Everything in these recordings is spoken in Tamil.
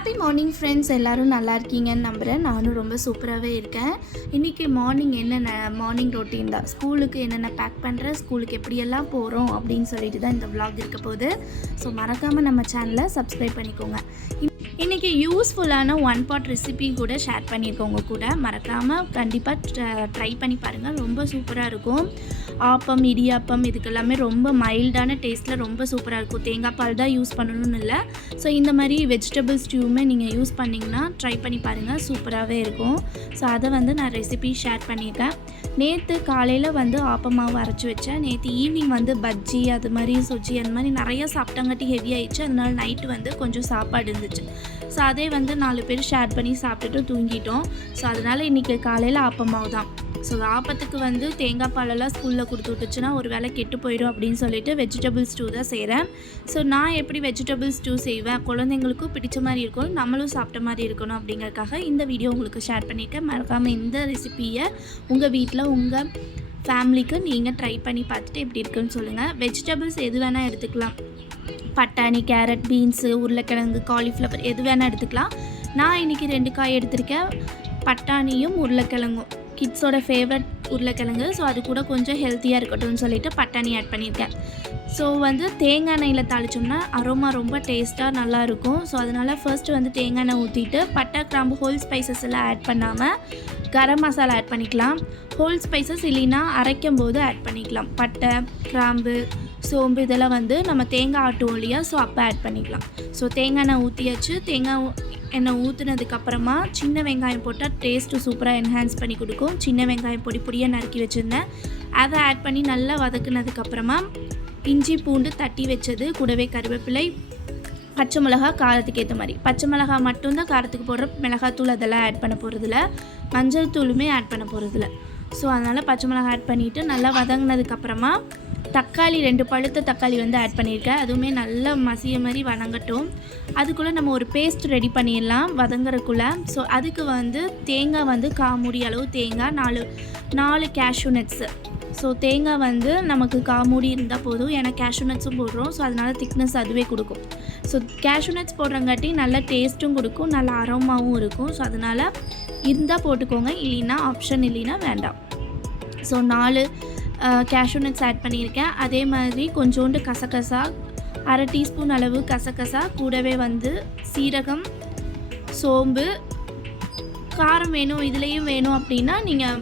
ஹாப்பி மார்னிங் ஃப்ரெண்ட்ஸ் எல்லோரும் நல்லா இருக்கீங்கன்னு நம்புகிறேன் நானும் ரொம்ப சூப்பராகவே இருக்கேன். இன்றைக்கி மார்னிங் என்னென்ன மார்னிங் ரொட்டீன் தான். ஸ்கூலுக்கு என்னென்ன பேக் பண்ணுறேன் ஸ்கூலுக்கு எப்படியெல்லாம் போகிறோம் அப்படின்னு சொல்லிட்டு தான் இந்த vlog இருக்க போகுது. ஸோ மறக்காமல் நம்ம சேனலை சப்ஸ்கிரைப் பண்ணிக்கோங்க. இன்றைக்கி யூஸ்ஃபுல்லான ஒன் பாட் ரெசிபி கூட ஷேர் பண்ணியிருக்கோம் கூட. மறக்காமல் கண்டிப்பாக ட்ரை பண்ணி பாருங்கள் ரொம்ப சூப்பராக இருக்கும். ஆப்பம் இடியாப்பம் இதுக்கெல்லாமே ரொம்ப மைல்டான டேஸ்ட்டில் ரொம்ப சூப்பராக இருக்கும். தேங்காய் பால் தான் யூஸ் பண்ணணும்னு இல்லை. ஸோ இந்த மாதிரி வெஜிடபிள் ஸ்டியூமே நீங்கள் யூஸ் பண்ணிங்கன்னா ட்ரை பண்ணி பாருங்கள் சூப்பராகவே இருக்கும். ஸோ அதை வந்து நான் ரெசிபி ஷேர் பண்ணியிருக்கேன். நேற்று காலையில் வந்து ஆப்பமாவு அரைச்சி வச்சேன். நேற்று ஈவினிங் வந்து பஜ்ஜி அது மாதிரி சுஜி அந்த மாதிரி நிறைய சாப்பிட்டங்காட்டி ஹெவி ஆயிடுச்சு. அதனால நைட்டு வந்து கொஞ்சம் சாப்பாடு இருந்துச்சு. ஸோ அதே வந்து நாலு பேர் ஷேர் பண்ணி சாப்பிட்டுட்டு தூங்கிட்டோம். ஸோ அதனால் இன்றைக்கி காலையில் ஆப்பமாவு தான். ஸோ ஆப்பத்துக்கு வந்து தேங்காய் பாலெல்லாம் ஸ்கூலில் கொடுத்து விட்டுச்சுன்னா ஒரு வேளை கெட்டு போயிடும் அப்படின்னு சொல்லிட்டு வெஜிடபிள் ஸ்டூ தான் செய்கிறேன் ஸோ நான் எப்படி வெஜிடபிள் ஸ்டூ செய்வேன்? குழந்தைங்களுக்கும் பிடிச்ச மாதிரி இருக்கும் நம்மளும் சாப்பிட்ட மாதிரி இருக்கணும் அப்படிங்கறதுக்காக இந்த வீடியோ உங்களுக்கு ஷேர் பண்ணியிருக்கேன். மறக்காமல் இந்த ரெசிபியை உங்கள் வீட்டில் உங்கள் ஃபேமிலிக்கு நீங்கள் ட்ரை பண்ணி பார்த்துட்டு எப்படி இருக்குன்னு சொல்லுங்கள் வெஜிடபிள்ஸ் எது வேணால் எடுத்துக்கலாம். பட்டாணி கேரட் பீன்ஸு உருளைக்கிழங்கு காலிஃப்ளவர் எது வேணால் எடுத்துக்கலாம். நான் இன்றைக்கி ரெண்டு காய் எடுத்திருக்கேன். பட்டாணியும் உருளைக்கிழங்கும். கிட்ஸோட ஃபேவரட் உருளைக்கிழங்கு. ஸோ அது கூட கொஞ்சம் ஹெல்த்தியாக இருக்கட்டும்னு சொல்லிட்டு பட்டாணி ஆட் பண்ணியிருக்கேன். ஸோ வந்து தேங்காய் எண்ணெயில் தாளிச்சோம்னா அரோமா ரொம்ப டேஸ்ட்டாக நல்லாயிருக்கும். ஸோ அதனால் ஃபர்ஸ்ட்டு வந்து தேங்காய் எண்ணெய் ஊற்றிட்டு பட்டை கிராம்பு ஹோல் ஸ்பைசஸ் எல்லாம் ஆட் பண்ணாமல் கரம் மசாலா ஆட் பண்ணிக்கலாம். ஹோல் ஸ்பைசஸ் இல்லைன்னா அரைக்கும் போது ஆட் பண்ணிக்கலாம். பட்டை கிராம்பு சோம்பு இதெல்லாம் வந்து நம்ம தேங்காய் ஆட்டுவோம் இல்லையா ஸோ அப்போ ஆட் பண்ணிக்கலாம். ஸோ தேங்காய் எண்ணெய் ஊற்றியாச்சு தேங்காய் எண்ணெய் ஊற்றுனதுக்கப்புறமா சின்ன வெங்காயம் போட்டால் டேஸ்ட்டு சூப்பராக என்ஹான்ஸ் பண்ணி கொடுக்கும். சின்ன வெங்காயம் பொடி பொடியாக நறுக்கி வச்சுருந்தேன். அதை ஆட் பண்ணி நல்லா வதக்குனதுக்கப்புறமா இஞ்சி பூண்டு தட்டி வச்சது கூடவே கருவேப்பிலை பச்சை மிளகா காரத்துக்கு ஏற்ற மாதிரி. பச்சை மிளகா மட்டும்தான் காரத்துக்கு போடுற மிளகாத்தூள் அதெல்லாம் ஆட் பண்ண போகிறதில்ல மஞ்சள் தூளுமே ஆட் பண்ண போகிறதில்ல ஸோ அதனால் பச்சை மிளகா ஆட் பண்ணிவிட்டு நல்லா வதங்கினதுக்கப்புறமா தக்காளி ரெண்டு பழுத்த தக்காளி வந்து ஆட் பண்ணியிருக்கேன். அதுவுமே நல்லா மசிய மாதிரி வதங்கட்டும் அதுக்குள்ளே நம்ம ஒரு பேஸ்ட் ரெடி பண்ணிடலாம் வதங்குறதுக்குள்ளே. ஸோ அதுக்கு வந்து தேங்காய் வந்து காமூடி அளவு தேங்காய் நாலு நாலு கேஷ்யூ நட்ஸு ஸோ தேங்காய் வந்து நமக்கு காமூடி இருந்தால் போதும். ஏன்னா கேஷ்யூ நட்ஸும் போடுறோம். ஸோ அதனால் திக்னஸ் அதுவே கொடுக்கும். ஸோ கேஷ்யூ நட்ஸ் போடுறங்காட்டி நல்ல டேஸ்ட்டும் கொடுக்கும். நல்ல அரோமாவும் இருக்கும். ஸோ அதனால் இருந்தால் போட்டுக்கோங்க. இல்லைன்னா ஆப்ஷன் இல்லைன்னா வேண்டாம். ஸோ நாலு கேஷ்யூ நட்ஸ் ஆட் பண்ணியிருக்கேன். அதே மாதிரி கொஞ்சோண்டு கசகசா அரை டீஸ்பூன் அளவு கசகசா கூடவே வந்து சீரகம் சோம்பு காரம் வேணும் இதுலேயும் வேணும் அப்படின்னா நீங்கள்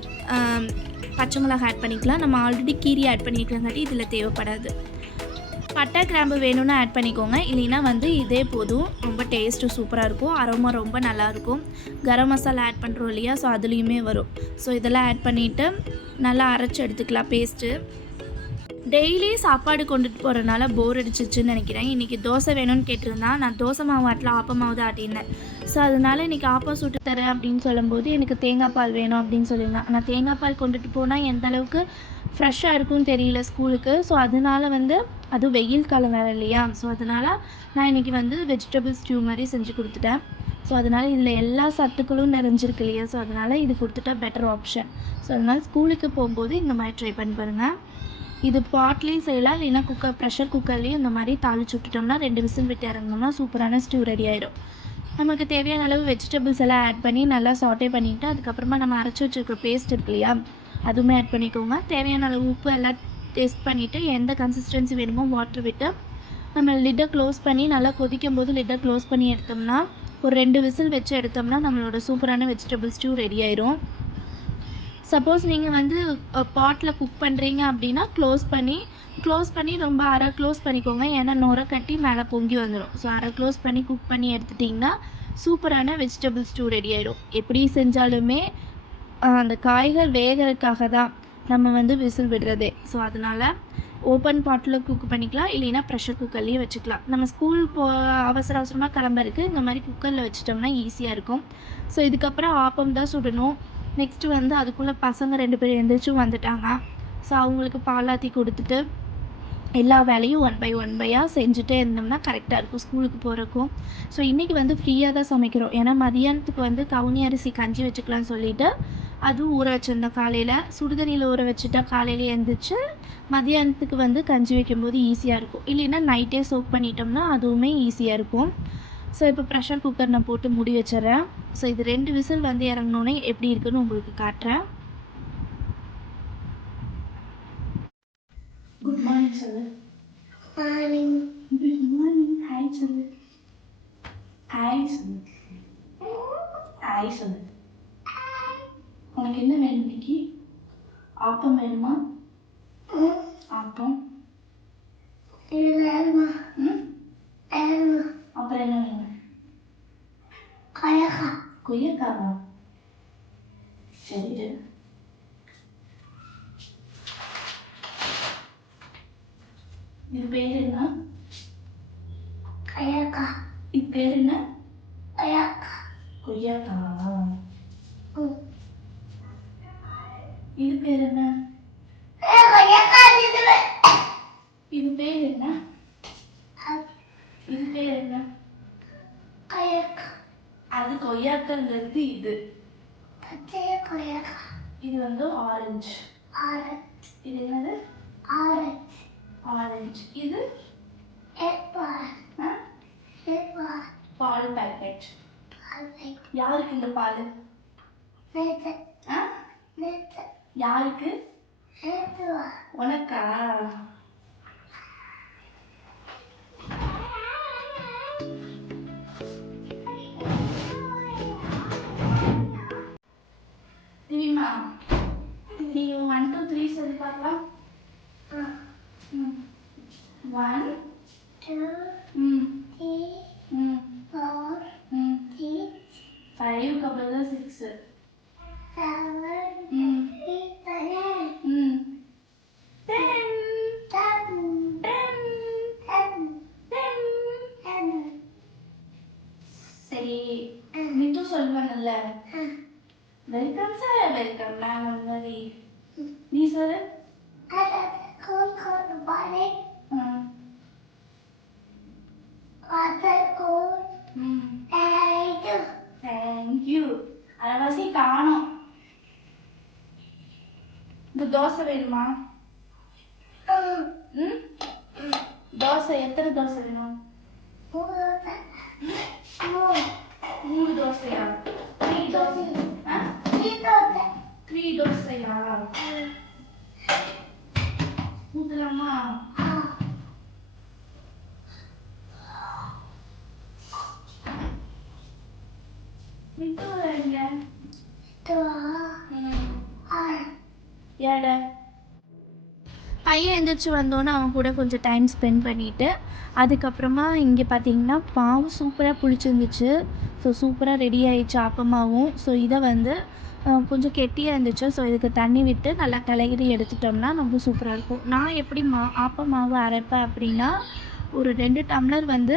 பச்சை மிளகா ஆட் பண்ணிக்கலாம். நம்ம ஆல்ரெடி கீரி ஆட் பண்ணியிருக்கங்காட்டி இதில் தேவைப்படாது. பட்டை கிராம்பு வேணும்னா ஆட் பண்ணிக்கோங்க. இல்லைன்னா வந்து இதே போதும். ரொம்ப டேஸ்ட்டு சூப்பராக இருக்கும். அரோமா ரொம்ப நல்லாயிருக்கும். கரம் மசாலா ஆட் பண்ணுறோம் இல்லையா ஸோ அதுலேயுமே வரும். ஸோ இதெல்லாம் ஆட் பண்ணிவிட்டு நல்லா அரைச்சி எடுத்துக்கலாம் பேஸ்ட்டு டெய்லி சாப்பாடு கொண்டுட்டு போகிறனால போர் அடிச்சிச்சுன்னு நினைக்கிறேன். இன்றைக்கி தோசை வேணும்னு கேட்டிருந்தா நான் தோசை மாவு ஆட்டல ஆப்பமாவு தான் ஆட்டியிருந்தேன். ஸோ அதனால இன்றைக்கி ஆப்பா சுட்டு தரேன் அப்படின்னு சொல்லும்போது எனக்கு தேங்காய் பால் வேணும் அப்படின்னு சொல்லியிருந்தேன். ஆனால் தேங்காய் பால் கொண்டுட்டு போனால் எந்த அளவுக்கு ஃப்ரெஷ்ஷாக இருக்கும்னு தெரியல ஸ்கூலுக்கு. ஸோ அதனால வந்து அதுவும் வெயில் காலம் வேறு இல்லையா? ஸோ அதனால் நான் இன்றைக்கி வந்து வெஜிடபிள் ஸ்டியூ மாதிரி செஞ்சு கொடுத்துட்டேன். ஸோ அதனால் இதில் எல்லா சத்துக்களும் நிறைஞ்சிருக்கு இல்லையா? ஸோ அதனால் இது கொடுத்துட்டா பெட்டர் ஆப்ஷன் ஸோ அதனால் ஸ்கூலுக்கு போகும்போது இந்த மாதிரி ட்ரை பண்ணி பாருங்கள் இது பாட்லேயும் செய்யலாம் இல்லைன்னா குக்கர் ப்ரெஷர் குக்கர்லேயும் இந்த மாதிரி தாளிச்சு விட்டுட்டோம்னா ரெண்டு விசில் விட்டு இறங்கணும்னா சூப்பரான ஸ்டியூ ரெடி ஆயிடும் நமக்கு தேவையான அளவு வெஜிடபிள்ஸ் எல்லாம் ஆட் பண்ணி நல்லா சாட்டே பண்ணிவிட்டு அதுக்கப்புறமா நம்ம அரைச்சி வச்சுருக்க பேஸ்ட் இருக்கு இல்லையா அதுவுமே ஆட் பண்ணிக்கோங்க. தேவையான அளவு உப்பு எல்லாம் டேஸ்ட் பண்ணிவிட்டு எந்த கன்சிஸ்டன்சி வேணுமோ வாட்டர் விட்டு நம்ம லிட்டை க்ளோஸ் பண்ணி நல்லா கொதிக்கும் போது லிட்டை க்ளோஸ் பண்ணி எடுத்தோம்னா ஒரு ரெண்டு விசில் வச்சு எடுத்தோம்னா நம்மளோட சூப்பரான வெஜிடபிள் ஸ்டூ ரெடி ஆயிரும். சப்போஸ் நீங்கள் வந்து பாட்டில் குக் பண்ணுறீங்க அப்படின்னா க்ளோஸ் பண்ணி க்ளோஸ் பண்ணி ரொம்ப அரை க்ளோஸ் பண்ணிக்கோங்க. ஏன்னா நுர கட்டி மேலே பொங்கி வந்துடும் ஸோ அரை க்ளோஸ் பண்ணி குக் பண்ணி எடுத்துட்டிங்கன்னா சூப்பரான வெஜிடபிள் ஸ்டூ ரெடி ஆகிடும் எப்படி செஞ்சாலுமே அந்த காய்கள் வேகிறதுக்காக தான் நம்ம வந்து விசில் விடுறதே. ஸோ அதனால் ஓப்பன் பாட்டில் குக் பண்ணிக்கலாம். இல்லைன்னா ப்ரெஷர் குக்கர்லேயே வச்சுக்கலாம். நம்ம ஸ்கூல் போ அவசர அவசரமாக கிளம்புறதுக்கு இந்த மாதிரி குக்கரில் வச்சுட்டோம்னா ஈஸியாக இருக்கும். ஸோ இதுக்கப்புறம் ஆப்பம் தான் சுடணும். நெக்ஸ்ட்டு வந்து அதுக்குள்ளே பசங்க ரெண்டு பேரும் எழுந்திரிச்சும் வந்துட்டாங்க. ஸோ அவங்களுக்கு பாலாத்தி கொடுத்துட்டு எல்லா வேலையும் ஒன் பை ஒன் பையாக செஞ்சுட்டே இருந்தோம்னா கரெக்டாக இருக்கும் ஸ்கூலுக்கு போகிறக்கும் ஸோ இன்றைக்கி வந்து ஃப்ரீயாக தான் சமைக்கிறோம். ஏன்னா மதியானத்துக்கு வந்து கவுனி அரிசி கஞ்சி வச்சுக்கலாம்னு சொல்லிட்டு அதுவும் ஊற வச்சுருந்தேன் காலையில். சுடுதண்ணியில் ஊற வச்சுட்டா காலையில் எழுந்திரிச்சு மதியானத்துக்கு வந்து கஞ்சி வைக்கும்போது ஈஸியாக இருக்கும். இல்லைன்னா நைட்டே சோக் பண்ணிட்டோம்னா அதுவுமே ஈஸியாக இருக்கும். ஸோ இப்போ ப்ரெஷர் குக்கர் நான் போட்டு மூடி வச்சிடுறேன். ஸோ இது ரெண்டு விசில் வந்து இறங்கினோடனே எப்படி இருக்குன்னு உங்களுக்கு காட்டுறேன். குட் மார்னிங் சொல்லு Morning. குட் மார்னிங் ஹாய் சொல்லு ஹாய் சொல்லு ஹாய் சொல்லு உனக்கு என்ன வேணும் இன்னைக்கு? ஆப்பம் வேணுமா? ஆப்பம். ம்? வேணும் Kayaka. கொய்யக்காவா சரி இரு. இது பேர் என்ன Kayaka. இது பேர் என்ன Kayaka. கொய்யாக்காவா Hmm. இது பேர் என்ன Eh, kayaka dito. இது பேர் என்ன இது பேர் என்ன Kayaka. அது கொய்யாக்கங்கிறது இது. இது வந்து ஆரஞ்சு. இது என்னது Orange. ஆரஞ்சு இது. பால் பேக்கெட். யாருக்கு இந்த பால். யாருக்கு. உனக்கா தெரியுமா நீ ஒன் டூ த்ரீ சொல்லி பார்க்கலாம். ஒன். ஃபைவ்க்கு அப்புறம் தான் சிக்ஸு Ten. Ten Ten. சரி. மித்து சொல்லுவாங்கல்ல. வெல்கம் சார் வெல்கம் நான் மாதிரி நீ சொல்லு. தேங்க்யூ அரைவாசி காணும். இந்த தோசை வேணுமா? தோசை எத்தனை தோசை வேணும். மூணு தோசையா? தோசை. ஆ Itu. த்ரீ பையன் எழுந்திரிச்சு வந்தோன்னே அவன் கூட கொஞ்சம் டைம் ஸ்பெண்ட் பண்ணிவிட்டு அதுக்கப்புறமா இங்கே பார்த்தீங்கன்னா பாவும் சூப்பராக பிடிச்சிருந்துச்சு ஸோ சூப்பராக ரெடி ஆயிடுச்சு அப்பமாவும் ஸோ இதை வந்து கொஞ்சம் கெட்டியாக இருந்துச்சு. ஸோ இதுக்கு தண்ணி விட்டு நல்லா கலகி எடுத்துட்டோம்னா ரொம்ப சூப்பராக இருக்கும். நான் எப்படி மா ஆப்ப மாவு அரைப்பேன் அப்படின்னா ஒரு ரெண்டு டம்ளர் வந்து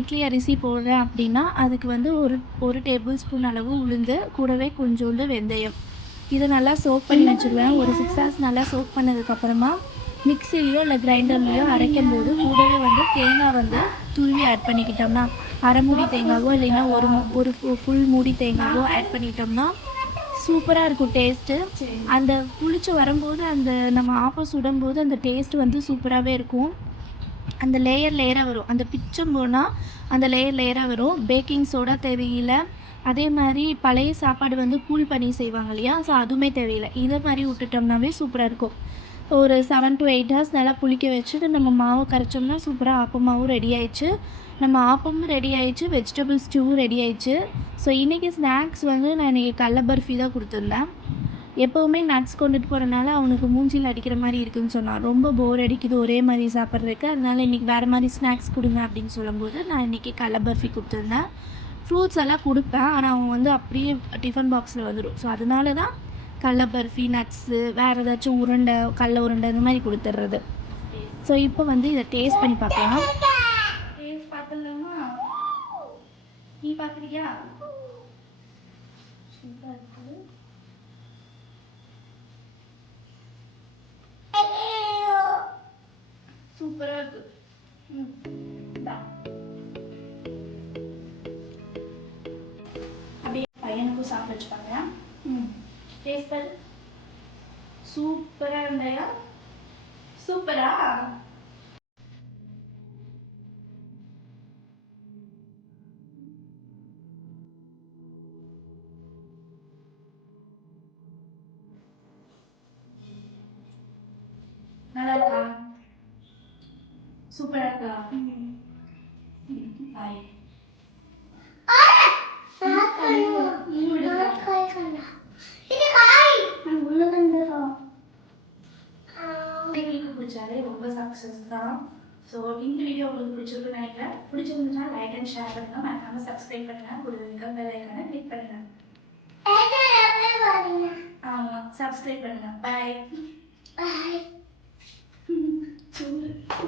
இட்லி அரிசி போடுறேன் அப்படின்னா அதுக்கு வந்து ஒரு ஒரு டேபிள் ஸ்பூன் அளவு உளுந்து கூடவே கொஞ்சோண்டு வெந்தயம். இதை நல்லா சோக் பண்ணி வச்சுருவேன். ஒரு சிக்ஸ் ஹவர்ஸ் நல்லா சோக் பண்ணதுக்கப்புறமா மிக்சிலையோ இல்லை கிரைண்டர்லேயோ அரைக்கும் போது கூடவே வந்து தேங்காய் வந்து துருவி ஆட் பண்ணிக்கிட்டோம்னா அரை மூடி தேங்காவோ இல்லைன்னா ஒரு ஒரு ஃபுல் மூடி தேங்காவோ ஆட் பண்ணிட்டோம்னா சூப்பராக இருக்கும் டேஸ்ட்டு அந்த புளிச்சு வரும்போது அந்த நம்ம ஆப்பம் சுடும்போது அந்த டேஸ்ட் வந்து சூப்பராகவே இருக்கும். அந்த லேயர் லேயராக வரும். அந்த பிச்சம் போனால் அந்த லேயர் லேயராக வரும். பேக்கிங் சோடா தேவையில்லை. அதே மாதிரி பழைய சாப்பாடு வந்து கூல் பண்ணி செய்வாங்க இல்லையா? ஸோ அதுவுமே தேவையில்லை. இதை மாதிரி விட்டுட்டோம்னாவே சூப்பராக இருக்கும். ஒரு செவன் டு எயிட் ஹவர்ஸ் நல்லா புளிக்க வச்சுட்டு நம்ம மாவு கரைச்சோம்னா சூப்பராக ஆப்பமாவும் ரெடி ஆயிடுச்சு. நம்ம ஆப்பமும் ரெடி ஆயிடுச்சு வெஜிடபிள் ஸ்டூவும் ரெடி ஆயிடுச்சு. ஸோ இன்றைக்கி ஸ்நாக்ஸ் வந்து நான் இன்றைக்கி கடல பர்ஃபி தான் கொடுத்துருந்தேன். எப்போவுமே நட்ஸ் கொண்டுட்டு போகிறனால அவனுக்கு மூஞ்சியில் அடிக்கிற மாதிரி இருக்குன்னு சொன்னான். ரொம்ப போர் அடிக்குது ஒரே மாதிரி சாப்பிட்றதுக்கு. அதனால இன்றைக்கி வேறு மாதிரி ஸ்நாக்ஸ் கொடுங்க அப்படின்னு சொல்லும்போது நான் இன்றைக்கி கடல பர்ஃபி கொடுத்துருந்தேன். ஃப்ரூட்ஸ் எல்லாம் கொடுப்பேன் ஆனால் அவன் வந்து அப்படியே டிஃபன் பாக்ஸில் வந்துடும் ஸோ அதனால தான் கடல பர்ஃபி நட்ஸு வேறு ஏதாச்சும் உருண்டை கடல உருண்டை இந்த மாதிரி கொடுத்துட்றது. ஸோ இப்போ வந்து இதை டேஸ்ட் பண்ணி பார்க்கலாம். டேஸ்ட் நீ பார்க்குறியா? சூப்பராக இருக்குது. இருக்கு. அப்படியே பையனுக்கும் சாப்பிட வச்சுப்பாங்க. ம். Staple. Superandaya. Supra. நல்லா இருக்கா சூப்பரா இருக்கா பாய் பிடிச்சாலே ரொம்ப சக்ஸஸ் தான். ஸோ இந்த வீடியோ உங்களுக்கு பிடிச்சிருக்குன்னு நினைக்கிறேன். பிடிச்சிருந்துச்சுன்னா லைக் அண்ட் ஷேர் பண்ணுங்க. மறக்காம சப்ஸ்கிரைப் பண்ணுங்க. கொடுங்க பெல் ஐக்கானை கிளிக் பண்ணுங்க. ஆமாம் சப்ஸ்கிரைப் பண்ணுங்க. பாய் Bye.